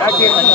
ಹಾಕಿರ್ಬೇಕು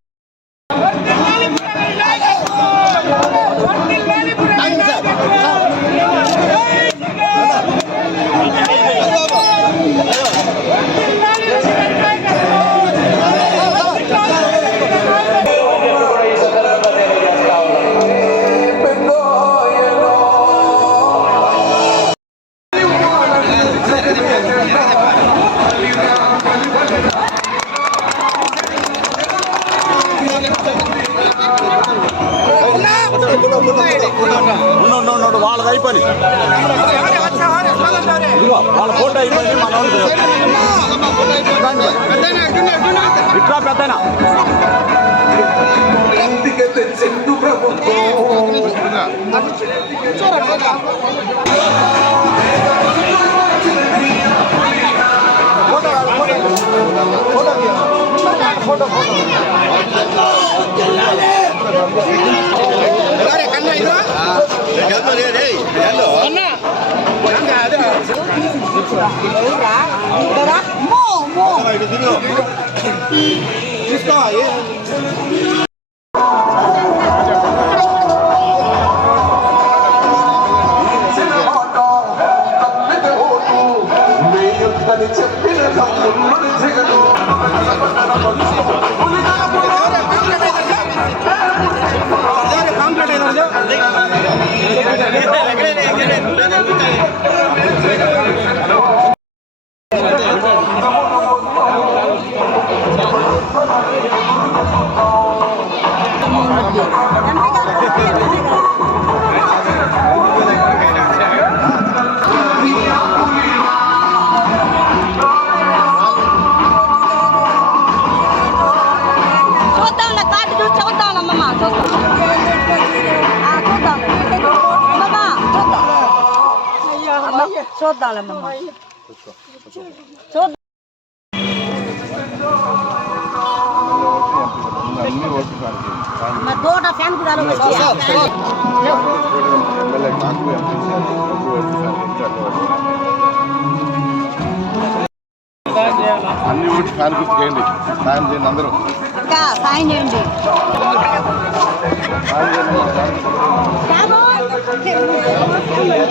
ఉన్నోడు వాళ్ళది అయిపోయి వాళ్ళ ఫోటో అయిపోయింది మన వాళ్ళు ఇట్లా పెద్దనా? ఫోటో తెచ్చిండు ప్రభుత్వం వేయొద్దని చెప్పిన తమ్ముళ్ళు జగడు అమ్మ, చూద్దాంలమ్మమ్మ చూద్దాం. మరి దూడ ఫ్యాన్ కూడా అన్ని ఓట్లు ఫ్యాన్ గుర్తుకేయండి ఫ్యాన్ చేయండి అందరూ. సాయం చేయండి. ఫ్యాన్ చేయండి.